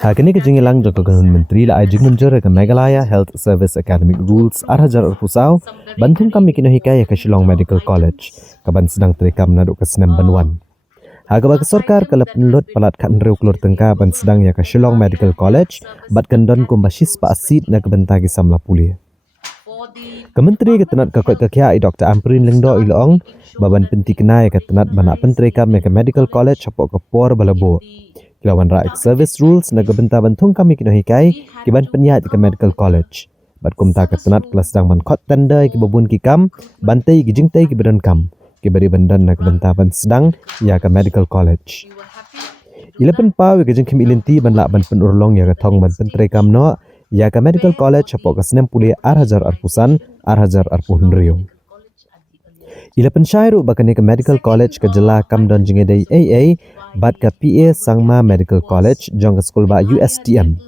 Hakini ke Shillong joko Menteri la jingmynjur ke Meghalaya Health Service Academic Rules 2021 bantung kami kino hikai ke Shillong Medical College kaban sedang terekam naduk ke Senem Banwan. Hagaba ke Sorkar kalau penelut palat kat nreu kelur tengka ban sedang ya ke Shillong Medical College bat kendon kumbasis pa asid na kebentagi samla pulih. Kementeri ketenat ke kot kekia Dr. Amprin Lingdo Ilong baban penti kenai ketenat banak penterekam ke Medical College apok ke por balabo. Kilawan raik service rules na gebenta bantung kami kino hikai kiban penyihat ke Medical College. Bat kumta ketenat kelas sedang ban kot tanda ki babun ki kam bantai ki jingtai ki badan kam. Kibari bandan na kebenta ban sedang ya ke Medical College. Ila pen pa ke jing kim ilinti ban lak ban penurlong ya ke thong ban penterekam no ya ke Medical College apok ke Senem pulih arhajar arpusan arhajar arpuhun riung. Ila pensyairu bakani ke Medical College ke jela kam don jingedai AA bat ke PA Sangma Medical College jong ke sekolah ba USTM.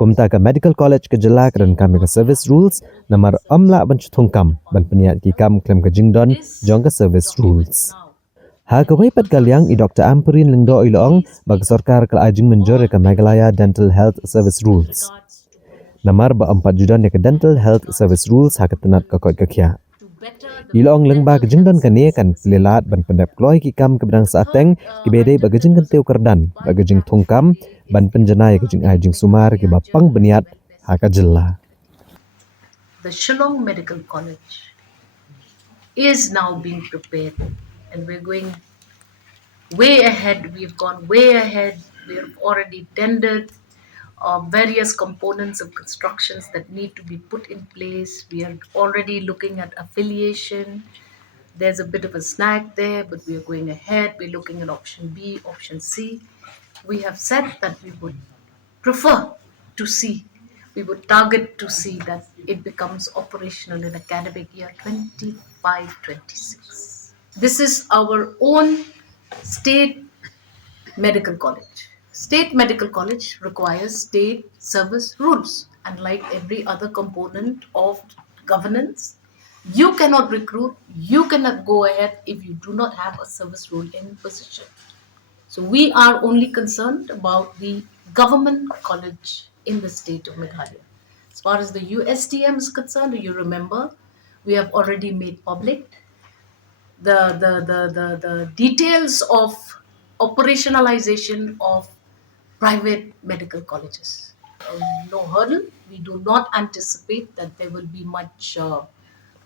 Kumta ke Medical College ke jela ke dan kami ke service rules namar amla ban chutung kam ban peniat ki kam klem ke jingdon jong ke service rules. Ha ke waipat kaliang Dr. Amprin Lingdo Ilong bagi Sorkar ke jingmynjur ke Meghalaya Dental Health Service Rules. Namar ba 4 judan ke Dental Health Service Rules ha ke tenat ke kot ke kia. Ilong lengba ke jingdon kani kan pelilat ban pendap kloi ki kam ke bedang saateng ki bedai bagi jing kenteu kerdan bagi jing tungkam ban penjenai ke jing jing sumar ki bapang beniat ha ka jela. The Shillong Medical College is now being prepared, and we're going way ahead. We've gone way ahead. We've already tendered various components of constructions that need to be put in place. We are already looking at affiliation. There's a bit of a snag there, but we are going ahead. We're looking at option B, option C. We have said that we would prefer to see, we would target to see that it becomes operational in academic year 25-26. This is our own state medical college. State medical college requires state service rules. Unlike every other component of governance, you cannot recruit, you cannot go ahead if you do not have a service rule in position. So we are only concerned about the government college in the state of Meghalaya. As far as the USTM is concerned, you remember, we have already made public the details of operationalization of private medical colleges. No hurdle. We do not anticipate that there will be much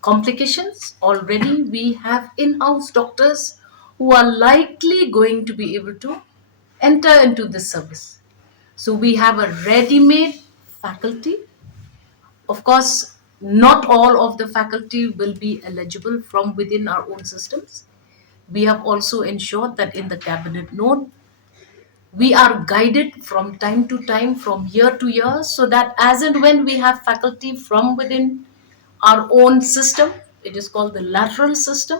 complications. Already, we have in-house doctors who are likely going to be able to enter into this service. So we have a ready-made faculty. Of course, not all of the faculty will be eligible from within our own systems. We have also ensured that in the cabinet note, we are guided from time to time, from year to year, so that as and when we have faculty from within our own system, it is called the lateral system.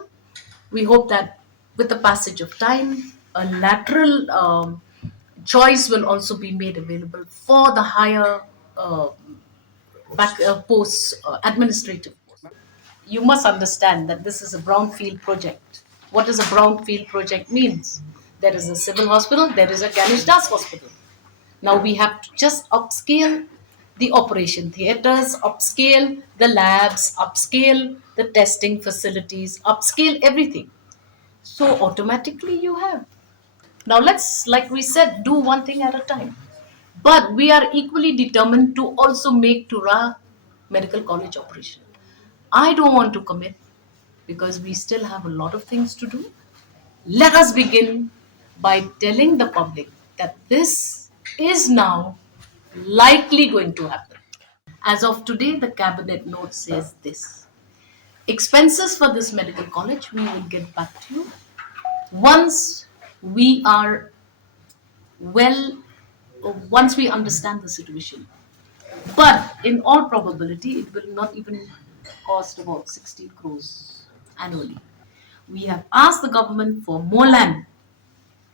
We hope that with the passage of time, a lateral choice will also be made available for the higher uh, posts, administrative posts. You must understand that this is a brownfield project. What does a brownfield project means? There is a civil hospital, there is a Ganesh Das hospital. Now we have to just upscale the operation theaters, upscale the labs, upscale the testing facilities, upscale everything. So automatically you have. Now let's, like we said, do one thing at a time. But we are equally determined to also make Tura Medical College operational. I don't want to commit because we still have a lot of things to do. Let us begin by telling the public that this is now likely going to happen. As of today, the cabinet note says this. Expenses for this medical college, we will get back to you once we are well, once we understand the situation. But in all probability, it will not even cost about 60 crores annually. We have asked the government for more land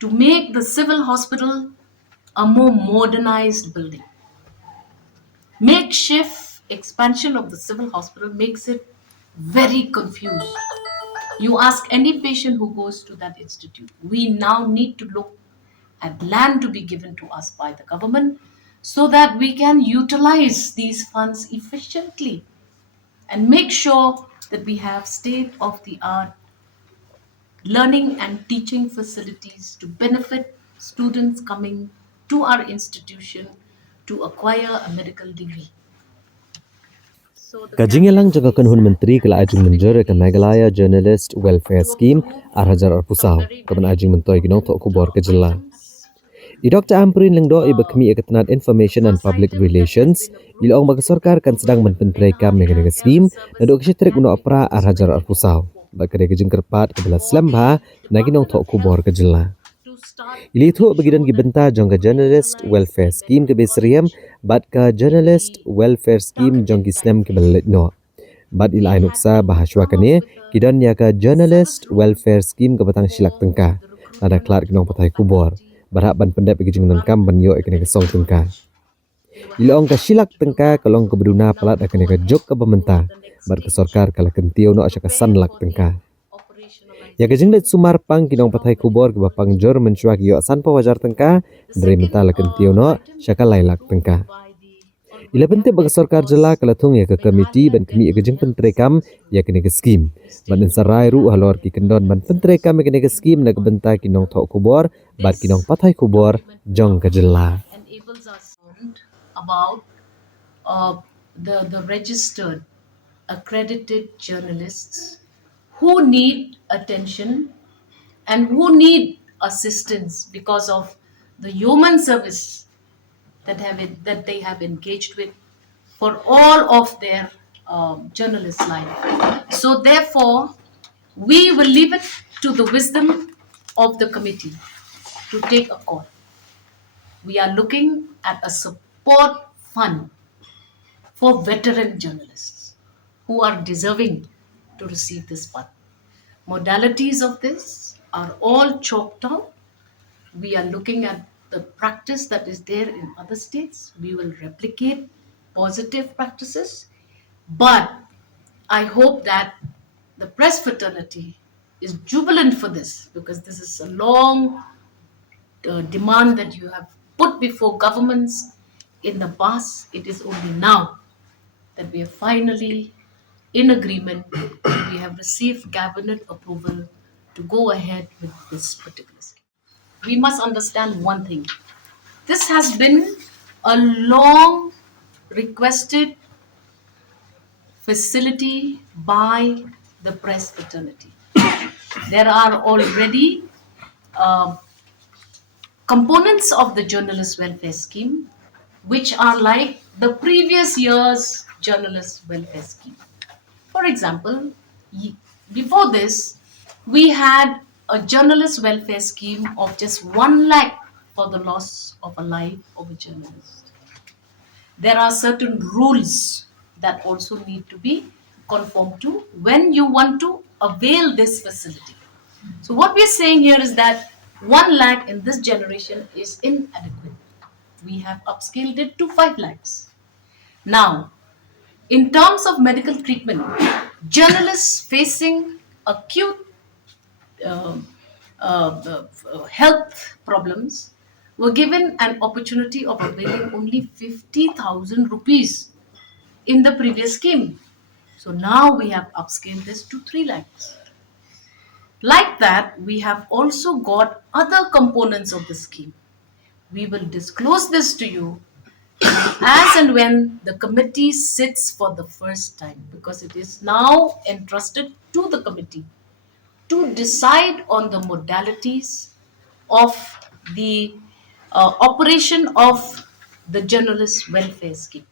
to make the civil hospital a more modernized building. Makeshift expansion of the civil hospital makes it very confused. You ask any patient who goes to that institute, we now need to look at land to be given to us by the government so that we can utilize these funds efficiently and make sure that we have state of the art learning and teaching facilities to benefit students coming to our institution to acquire a medical degree. So the Kajingelang cabinet jaga kanhun feels menteri that kala it ajing is menjer very ke Meghalaya significant Journalist Welfare to Scheme approve arhajar some arpusau very, kaban very ajing mentoy ginong to important kubor ke jela. items. I Dr. Ampurin lengdo i Uh, bakmi ketenat the information and first public item that has relations been ilong approved bagi is the Sorkar kan sedang approval of the menpentrai kam Meghalaya mengenai Health skim Service nadok kisitrik uno Academic opera Rules arhajar 2024 arpusau bagi kejing kerpat kebela for selamba the nagi nong Department to of Health kubor ke jela. to start Ilithu bagidan ensure that gibenta we jong ke journalist operationalize welfare the scheme ke medical besriam college bat ke in journalist the welfare scheme jong targeted time Islam ke frame. belit no. Bad We ila had nuksa to bahaswa come up kane with a kidan ya ke service journalist rule welfare scheme ke batang silak for tengka. the Nada recruitment klar kinong of patai kubor. faculty Berhak ban pendap bagi to jeng run kam ban yo the ikene ke medical song tengka. college. We were Ilong ka happy silak to do tengka that. kalong ke beduna And now palat we akene go ke ahead jok ke to go to bementa. the next Bar ke stage sorkar kala kentio to no asya ke prepare sanlak for the tengka. Ya ke operationalization jenglet sumar pang of kinong Shillong patai Medical kubor ke bapang College. jor mencuak yo san pa wajar tengka The dari second mentala kentio no item that syaka was lailak approved tengka. by the Honorable Ila penting bagi Cabinet sorkar jela was kalatung ya ke komiti Meghalaya ban kemi ya ke Dental jeng Health pentrekam Service ya Rule. kene ke skim. We Ban stated on the ensarai ru halor Meghalaya ki Dental kendon ban Health Service pentrekam ya Rule kene ke in skim the na ke bentai kinong content. tok kubor bar kinong This patai kubor document jong ke now jela. enables us about the registered accredited journalists who need attention and who need assistance because of the human service that they have engaged with for all of their journalist life. So therefore, we will leave it to the wisdom of the committee to take a call. We are looking at a support fund for veteran journalists who are deserving to receive this fund. Modalities of this are all chalked out. We are looking at the practice that is there in other states. We will replicate positive practices. But I hope that the press fraternity is jubilant for this because this is a long demand that you have put before governments in the past. It is only now that we are finally in agreement and we have received cabinet approval to go ahead with this particular scheme. We must understand one thing. This has been a long requested facility by the press fraternity. There are already uh, components of the journalist welfare scheme which are like the previous year's journalist welfare scheme. For example, before this, we had a journalist welfare scheme of just 1 lakh for the loss of a life of a journalist. There are certain rules that also need to be conformed to when you want to avail this facility. So what we're saying here is that 1 lakh in this generation is inadequate. We have upscaled it to 5 lakhs. Now, in terms of medical treatment, journalists facing acute um, health problems were given an opportunity of availing only 50,000 rupees in the previous scheme. So now we have upscaled this to 3 lakhs. Like that, we have also got other components of the scheme. We will disclose this to you as and when the committee sits for the first time because it is now entrusted to the committee to decide on the modalities of the operation of the journalist welfare scheme.